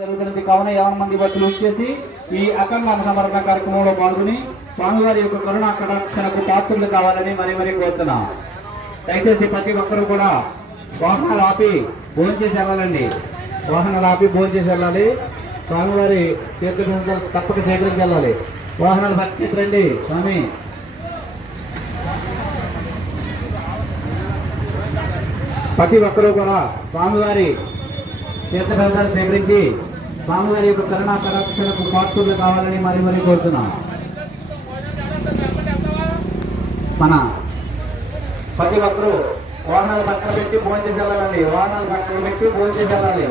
జరుగుతున్నది కావున 50 మంది భక్తులు వచ్చేసి ఈ అఖండ సమర్పణ కార్యక్రమంలో పాల్గొని స్వామివారి యొక్క కరుణా కటాక్షణకు పాత్రలు కావాలని మరీ కోరుతున్నాం. దయచేసి ప్రతి ఒక్కరూ కూడా వాహనాలు ఆపి భోంచేసి వెళ్ళాలండి. వాహనాలు ఆపి భోంచేసి వెళ్ళాలి. స్వామివారి తీర్థ తప్పక సేకరించి వెళ్ళాలి. వాహనాలు భక్తి రండి స్వామి. ప్రతి ఒక్కరూ కూడా స్వామివారి తీర్థప్రసాదాలు సేకరించి స్వామివారి యొక్క కరుణా కటాక్షణకు పాత్రలు కావాలని మరీ కోరుతున్నాం. మన ప్రతి ఒక్కరూ వాహనాలు పక్కన పెట్టి భోంచేసి వెళ్ళాలండి. వాహనాలు పక్కన పెట్టి భోంచేసి వెళ్ళాలి.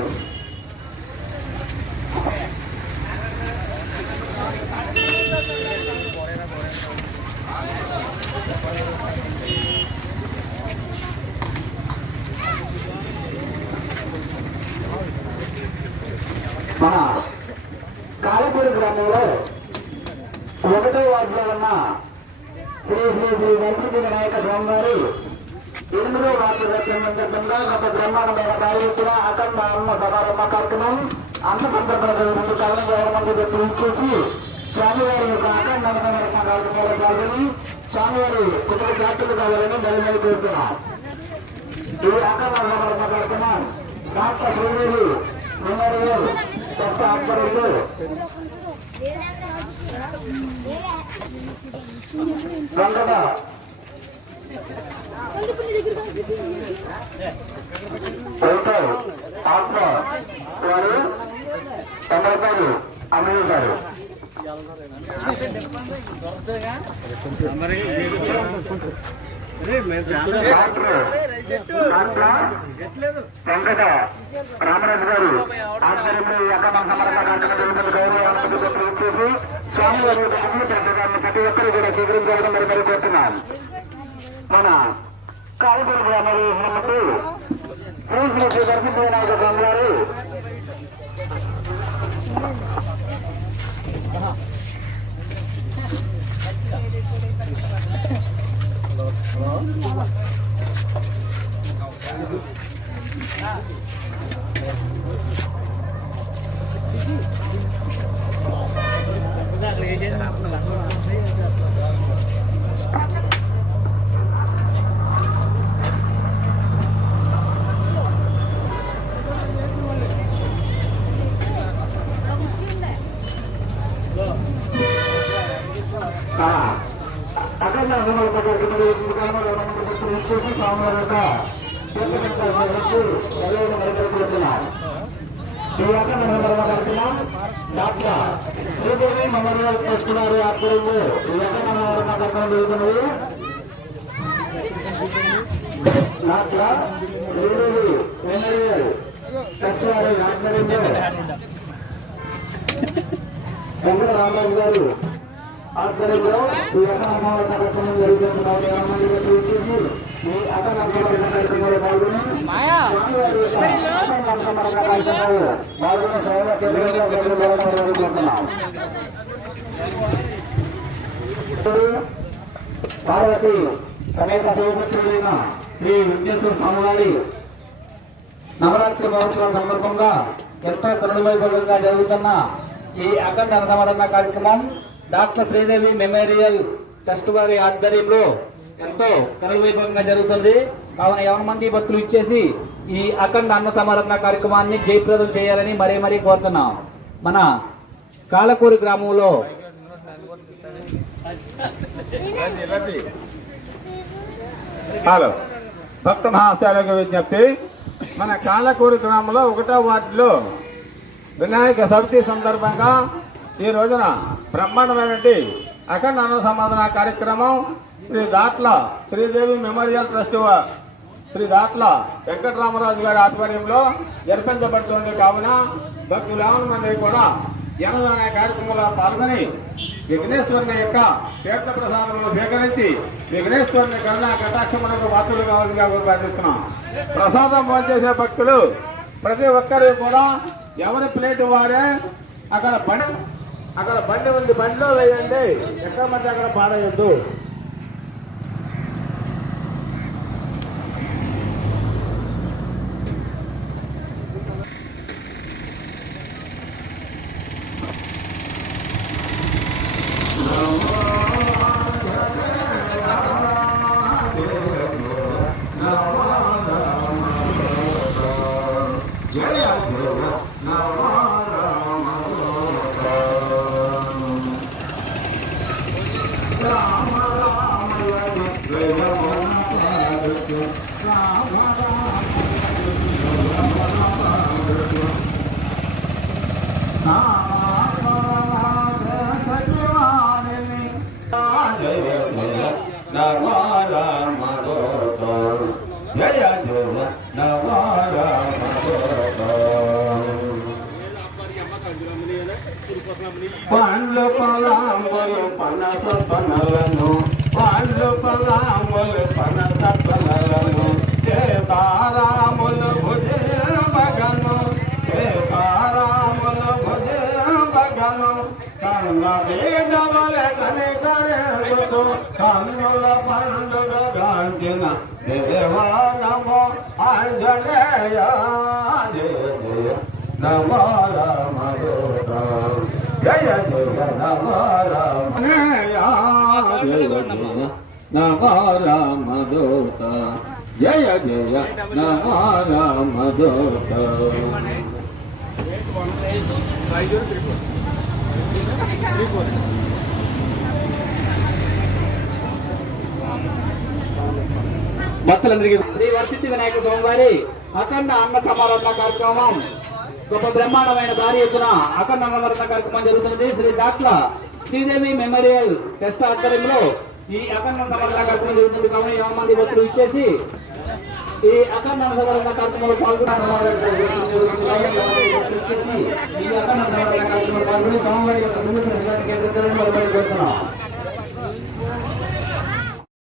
మన కాళపూడి గ్రామంలో 1వ వార్డులో ఉన్న శ్రీ వెంకట వినాయక స్వామివారి 8వ వార్డు సందర్భంగా గత బ్రహ్మాండమైన కార్యక్రమ అఖండ అన్న సమారంభ కార్యక్రమం అన్న సందర్భంగా ముందు కాలంలో 20 మంది వ్యక్తులు ఇచ్చేసి స్వామివారి యొక్క అఖండ కార్యక్రమంలో పాల్గొని స్వామివారి కుటుంబ జాతరలు కావాలని మరీ కోరుతున్నాం. ఈ అఖండ సమారంభ కార్యక్రమం డాక్టర్ శ్రీదేవి మెమోరియల్ ట్రస్ట్ ఆధ్వర్యంలో వెంకట ఆత్మ వారు చంద్రబాబు అమలు గారు వెంకట రామరాజు గారు ఆధ్వర్యంలో అఖండ సమర్పణ కార్యక్రమం గౌరవ స్వామివారి ప్రతి ఒక్కరు కూడా స్వీకరించాలని మరీ కోరుతున్నాం. మన కాళపూడి గ్రామంలో ఉన్నట్టు శ్రీ వెంకట వినాయక స్వామి గారు శ్రీదేవి మెమోరియల్ ట్రస్ట్ వారి ఆధ్వర్యంలో ఈ అఖండ కార్యక్రమం జరుగుతున్నది. శ్రీదేవి మెమోరియల్ ట్రస్ట్ వారి ఆధ్వర్యంలో వెంకట రామరాజు గారు ఆధ్వర్యంలో ఈ అఖండ కార్యక్రమం జరుగుతున్నది. ఈ అఖండ కార్యక్రమంలో పాల్గొని పార్వతి సమేత శివపుత్రుడైన శ్రీ విఘ్నేశ్వర స్వామివారి నవరాత్రి మహోత్సవం సందర్భంగా ఎంతో కరుణవైభవంగా జరుగుతున్న ఈ అఖండ సమరణ కార్యక్రమం డాక్టర్ శ్రీదేవి మెమోరియల్ ట్రస్ట్ వారి ఆధ్వర్యంలో ఎంతో కరుణవైభవంగా జరుగుతుంది. కావున 50 మంది భక్తులు ఇచ్చేసి ఈ అఖండ అన్న సమర్పణ కార్యక్రమాన్ని జయప్రదం చేయాలని మరీ కోరుతున్నాం. మన కాళపూడి గ్రామంలో భక్త మహాశయులకు విజ్ఞప్తి. మన కాళపూడి గ్రామంలో 1వ వార్డులో వినాయక చవితి సందర్భంగా ఈ రోజున బ్రహ్మాండమైనటువంటి అఖండ అన్న సమర్పణ కార్యక్రమం శ్రీ దాట్ల శ్రీదేవి మెమోరియల్ ట్రస్ట్ శ్రీ దాట్ల వెంకటరామరాజు గారి ఆధ్వర్యంలో జరిపించబడుతుంది. కావున భక్తులు 50 మంది కూడా జనదాన కార్యక్రమంలో పాల్గొని విఘ్నేశ్వరుని యొక్క తీర్థ ప్రసాదములను స్వీకరించి విఘ్నేశ్వరుని కరుణా కటాక్షములకు పాత్రలు కావాలని ప్రార్థిస్తున్నాం. ప్రసాదం భోంచేసే భక్తులు ప్రతి ఒక్కరు కూడా ఎవరి ప్లేట్ వారే అక్కడ బండి ఉంది, బండిలో వేయండి. ఎక్కడ మధ్య అక్కడ పాడేయద్దు. సచివాణిని జయ జయ నమ రామ జయ జయ నమ రామ పండ్లు పలాములు పనస పనలను పండ్లు పలాములు పనస పనలను సీతారాములు భుజే మగను సీతారాములు భుజే మగను కన్న వేదవల కనికరేసు కన్నుల పండుగ గాంచిన దేవానమో ఆంజనేయ జయ జయ నమ రామ జయ జయ నమ రామ జయ జయ నమ రామ దూత జయ జయ నమ రామ దూత భక్తులందరికీ శ్రీ వర్షితి వినాయక స్వామివారి అఖండ అన్న సమారాధన కార్యక్రమం గొప్ప బ్రహ్మాండమైన దారి ఎత్తున అఖండ అన్నవరణ కార్యక్రమం జరుగుతున్నది. Shri doctor Sridevi memorial trust ఆధ్వర్యంలో ఈ అఖండ సమారాధన కార్యక్రమం జరుగుతుంది. కాబట్టి 50 మంది భక్తులు ఇచ్చేసి ఈ అఖండ సమారాధన కార్యక్రమంలో పాల్గొన్నారు. ఈ అఖండ సమారాధన కార్యక్రమంలో పాల్గొని స్వామివారి యొక్క ముందు